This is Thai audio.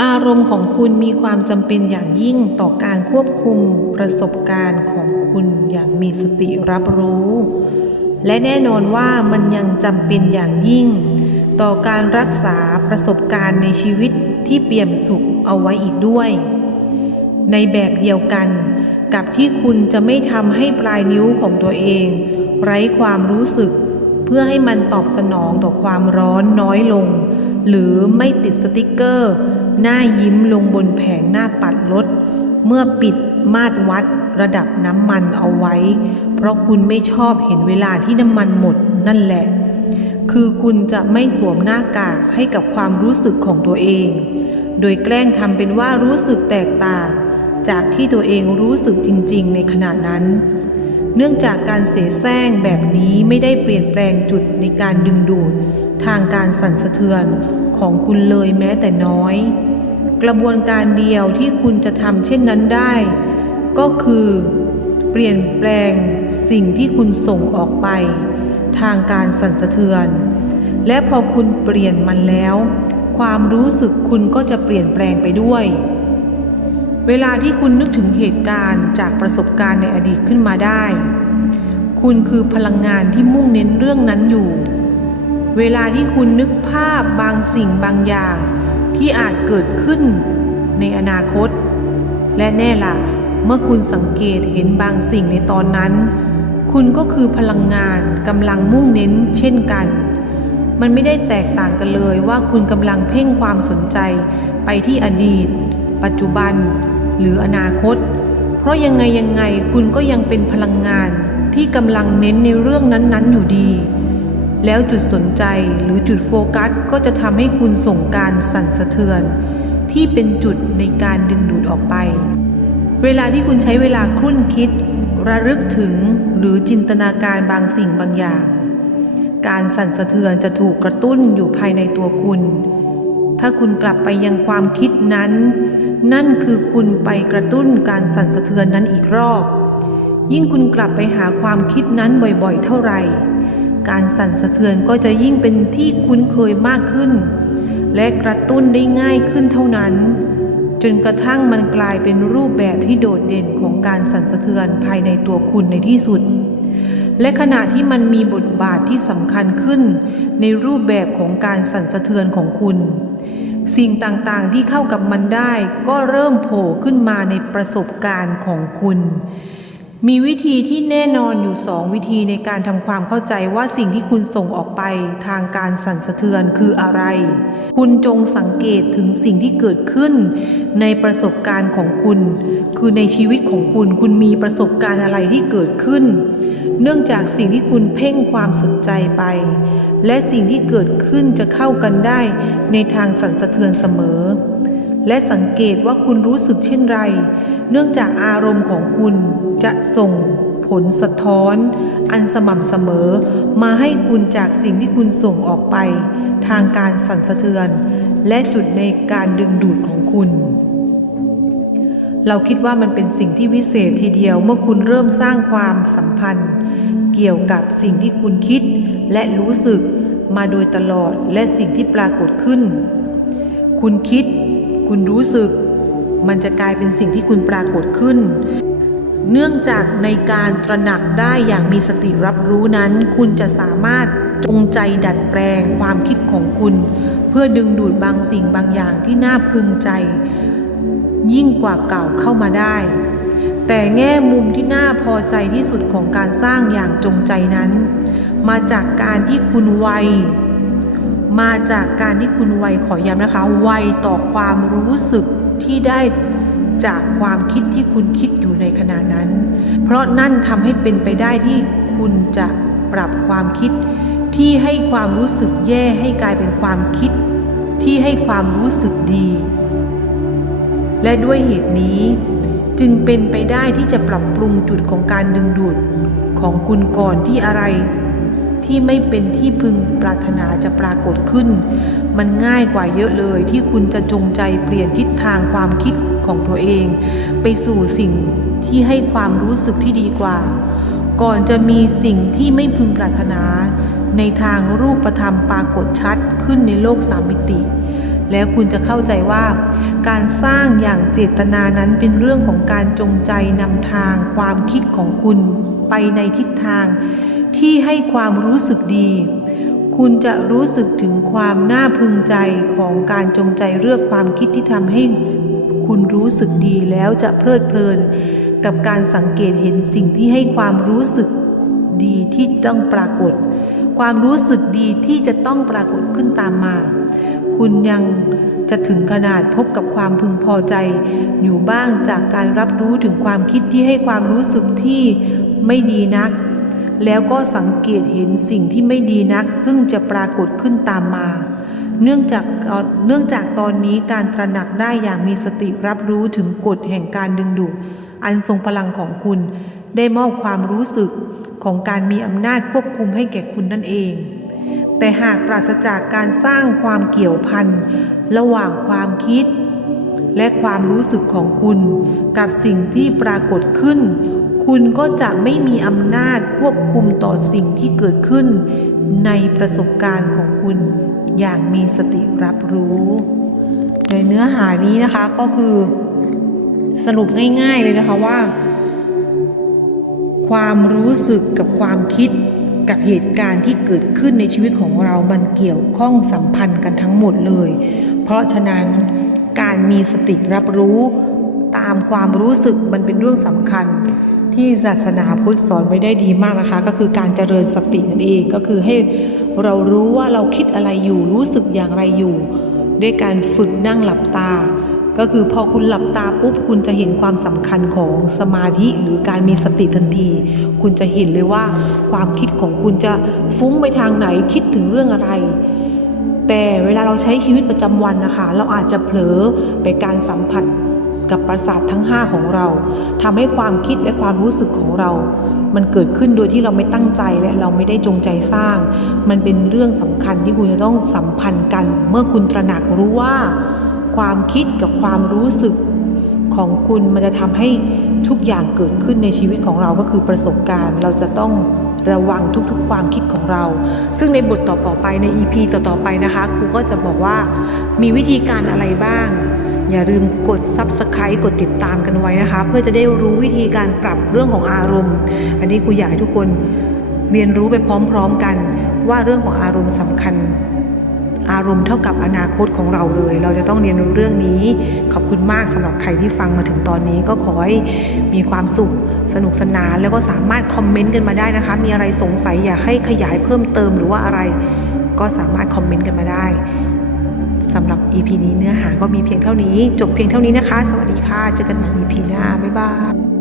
อารมณ์ของคุณมีความจำเป็นอย่างยิ่งต่อการควบคุมประสบการณ์ของคุณอย่างมีสติรับรู้ และแน่นอนว่ามันยังจำเป็นอย่างยิ่ง ต่อการรักษาประสบการณ์ในชีวิตที่เปี่ยมสุขเอาไว้อีกด้วย ในแบบเดียวกัน กับที่คุณจะไม่ทำให้ปลายนิ้วของตัวเอง ไร้ความรู้สึก เพื่อให้มันตอบสนองต่อความร้อนน้อยลง หรือไม่ติดสติกเกอร์ หน้ายิ้มลงบนแผงหน้าปัดรถ เมื่อปิดมาตรวัดระดับน้ำมันเอาไว้ เพราะคุณไม่ชอบเห็นเวลาที่น้ำมันหมดนั่นแหละ คือคุณจะไม่สวมหน้ากากให้กับความรู้สึกของตัวเอง โดยแกล้งทำเป็นว่ารู้สึกแตกต่าง จากที่ตัวเองรู้สึกจริง ๆ ในขณะนั้นเนื่องจากการเสแสร้งแบบนี้ไม่ได้เปลี่ยนแปลงจุดในการดึงดูด ทางการสั่นสะเทือน ของคุณเลยแม้แต่น้อย กระบวนการเดียวที่คุณจะทำเช่นนั้นได้ ก็คือ เปลี่ยนแปลงสิ่งที่คุณส่งออกไป ทางการสั่นสะเทือน และพอคุณเปลี่ยนมันแล้ว ความรู้สึกคุณก็จะเปลี่ยนแปลงไปด้วย เวลาที่คุณนึกถึงเหตุการณ์จากประสบการณ์ในอดีตขึ้นมาได้ คุณคือพลังงานที่มุ่งเน้นเรื่องนั้นอยู่ เวลาที่คุณนึกภาพบางสิ่งบางอย่าง ที่อาจเกิดขึ้นในอนาคต และแน่ละเมื่อคุณสังเกตเห็นบางสิ่งในตอนนั้น คุณก็คือพลังงานกำลังมุ่งเน้นเช่นกัน มันไม่ได้แตกต่างกันเลยว่าคุณกำลังเพ่งความสนใจไปที่อดีต ปัจจุบัน หรืออนาคต เพราะยังไงยังไงคุณก็ยังเป็นพลังงานที่กำลังเน้นในเรื่องนั้นๆอยู่ดี แล้วจุดสนใจหรือจุดโฟกัสก็จะทำให้คุณส่งการสั่นสะเทือน ที่เป็นจุดในการดึงดูดออกไป เวลาที่คุณใช้เวลาครุ่นคิด ระลึกถึงหรือจินตนาการบางสิ่งบางอย่าง การสั่นสะเทือนจะถูกกระตุ้นอยู่ภายในตัวคุณ ถ้าคุณกลับไปยังความคิดนั้น นั่นคือคุณไปกระตุ้นการสั่นสะเทือนนั้นอีกรอบ ยิ่งคุณกลับไปหาความคิดนั้นบ่อยๆ เท่าไหร่ การสั่นสะเทือนก็จะยิ่งเป็นที่คุ้นเคยมากขึ้น และกระตุ้นได้ง่ายขึ้นเท่านั้น จนกระทั่งมันกลายเป็นรูปแบบที่โดดเด่นของการสั่นสะเทือนภายในตัวคุณในที่สุด และขณะที่มันมีบทบาทที่สำคัญขึ้น ในรูปแบบของการสั่นสะเทือนของคุณ สิ่งต่างๆที่เข้ากับมันได้ก็เริ่มโผล่ขึ้นมาในประสบการณ์ของคุณ มีวิธีที่แน่นอนอยู่สองวิธีในการทำความเข้าใจว่าสิ่งที่คุณส่งออกไปทางการสั่นสะเทือนคืออะไร คุณจงสังเกตถึงสิ่งที่เกิดขึ้น ในประสบการณ์ของคุณ คือในชีวิตของคุณ คุณมีประสบการณ์อะไรที่เกิดขึ้น เนื่องจากสิ่งที่คุณเพ่งความสนใจไป และสิ่งที่เกิดขึ้นจะเข้ากันได้ในทางสั่นสะเทือนเสมอ และสังเกตว่าคุณรู้สึกเช่นไร เนื่องจากอารมณ์ของคุณจะส่งผลสะท้อน อันสม่ำเสมอ มาให้คุณจากสิ่งที่คุณส่งออกไป ทางการสั่นสะเทือน และจุดในการดึงดูดของคุณ เราคิดว่ามันเป็นสิ่งที่วิเศษทีเดียวเมื่อคุณเริ่มสร้างความสัมพันธ์ เกี่ยวกับสิ่งที่คุณคิด และรู้สึกมาโดยตลอดและสิ่งที่ปรากฏขึ้น คุณคิด คุณรู้สึก มันจะกลายเป็นสิ่งที่คุณปรากฏขึ้น เนื่องจากในการตระหนักได้อย่างมีสติรับรู้นั้น คุณจะสามารถจงใจดัดแปลงความคิดของคุณ เพื่อดึงดูดบางสิ่งบางอย่างที่น่าพึงใจ ยิ่งกว่าเก่าเข้ามาได้ แต่แง่มุมที่น่าพอใจที่สุดของการสร้างอย่างจงใจนั้น มาจากการที่คุณไว มาจากการที่คุณไวขอย้ำนะคะไวต่อความรู้สึกที่ได้จากความคิดที่คุณคิดอยู่ในขณะนั้น เพราะนั่นทำให้เป็นไปได้ที่คุณจะปรับความคิด ที่ให้ความรู้สึกแย่ให้กลายเป็นความคิด ที่ให้ความรู้สึกดี และด้วยเหตุนี้ จึงเป็นไปได้ที่จะปรับปรุงจุดของการดึงดูดของคุณก่อนที่อะไร ที่ไม่เป็นที่พึงปรารถนาจะปรากฏขึ้น มันง่ายกว่าเยอะเลยที่คุณจะจงใจเปลี่ยนทิศทางความคิดของตัวเอง ไปสู่สิ่งที่ให้ความรู้สึกที่ดีกว่า ก่อนจะมีสิ่งที่ไม่พึงปรารถนา ในทางรูปธรรมปรากฏชัดขึ้นในโลกสามมิติ แล้วคุณจะเข้าใจว่า การสร้างอย่างเจตนานั้นเป็นเรื่องของการจงใจนำทางความคิดของคุณไปในทิศทาง ที่ให้ความรู้สึกดี คุณจะรู้สึกถึงความน่าพึงใจของการจงใจเลือกความคิดที่ทำให้คุณรู้สึกดีแล้วจะเพลิดเพลิน กับการสังเกตเห็นสิ่งที่ให้ความรู้สึกดีที่ต้องปรากฏ ความรู้สึกดีที่จะต้องปรากฏขึ้นตามมา คุณยังจะถึงขนาดพบกับความพึงพอใจ อยู่บ้างจากการรับรู้ถึงความคิดที่ให้ความรู้สึกที่ไม่ดีนัก แล้วก็สังเกตเห็นสิ่งที่ไม่ดีนัก ซึ่งจะปรากฏขึ้นตามมา เนื่องจากเนื่องจากตอนนี้การตระหนักได้อย่างมีสติรับรู้ถึงกฎแห่งการดึงดูด อันทรงพลังของคุณ ได้มอบความรู้สึกของการมีอำนาจควบคุมให้แก่คุณนั่นเอง แต่หากปราศจากการสร้างความเกี่ยวพันระหว่างความคิด และความรู้สึกของคุณ กับสิ่งที่ปรากฏขึ้น คุณก็จะไม่มีอำนาจควบคุมต่อสิ่งที่เกิดขึ้น ในประสบการณ์ของคุณอย่างมีสติรับรู้ ในเนื้อหานี้นะคะก็คือสรุปง่าย ๆเลยนะคะว่า ความรู้สึกกับความคิดกับเหตุการณ์ที่เกิดขึ้นในชีวิตของเรา มันเกี่ยวข้องสัมพันธ์กันทั้งหมดเลย เพราะฉะนั้นการมีสติรับรู้ตามความรู้สึกมันเป็นเรื่องสำคัญ ที่ศาสนาพุทธสอนไว้ได้ดีมากนะคะ ก็คือการเจริญสตินั่นเองก็คือให้เรารู้ว่าเราคิดอะไรอยู่รู้สึกอย่างไรอยู่ ด้วยการฝึกนั่งหลับตา ก็คือพอคุณหลับตาปุ๊บคุณจะเห็นความสำคัญของสมาธิหรือการมีสติทันที คุณจะเห็นเลยว่าความคิดของคุณจะฟุ้งไปทางไหนคิดถึงเรื่องอะไรแต่เวลาเราใช้ชีวิตประจำวันนะคะ เราอาจจะเผลอไปการสัมผัส กับประสาททั้ง 5 ของเราทำให้ความคิดและความรู้สึกของเรา มันเกิดขึ้นโดยที่เราไม่ตั้งใจและเราไม่ได้จงใจสร้าง มันเป็นเรื่องสำคัญที่คุณจะต้องสัมพันธ์กัน เมื่อคุณตระหนักรู้ว่า ความคิดกับความรู้สึกของคุณมันจะทำให้ทุกอย่างเกิดขึ้นในชีวิตของเราก็คือประสบการณ์ เราจะต้องระวังทุกๆ ความคิดของเรา ซึ่งในบทต่อๆไปใน EP ต่อๆไปนะคะครูก็จะบอกว่ามีวิธีการอะไรบ้าง อย่าลืมกด Subscribe กดติดตามกันไว้นะคะ เพื่อจะได้รู้วิธีการปรับเรื่องของอารมณ์ อันนี้ครูอยากให้ทุกคนเรียนรู้ไปพร้อมๆกัน ว่าเรื่องของอารมณ์สำคัญ อารมณ์เท่ากับอนาคตของเราเลย เราจะต้องเรียนรู้เรื่องนี้ ขอบคุณมากสำหรับใครที่ฟังมาถึงตอนนี้ก็ขอให้มีความสุขสนุกสนาน แล้วก็สามารถคอมเมนต์กันมาได้นะคะ มีอะไรสงสัยอยากให้ขยายเพิ่มเติมหรือว่าอะไร ก็สามารถคอมเมนต์กันมาได้ สำหรับ EP นี้เนื้อหาก็มีเพียงเท่านี้ จบเพียงเท่านี้นะคะ สวัสดีค่ะ เจอกันใหม่ EP หน้า บ๊ายบาย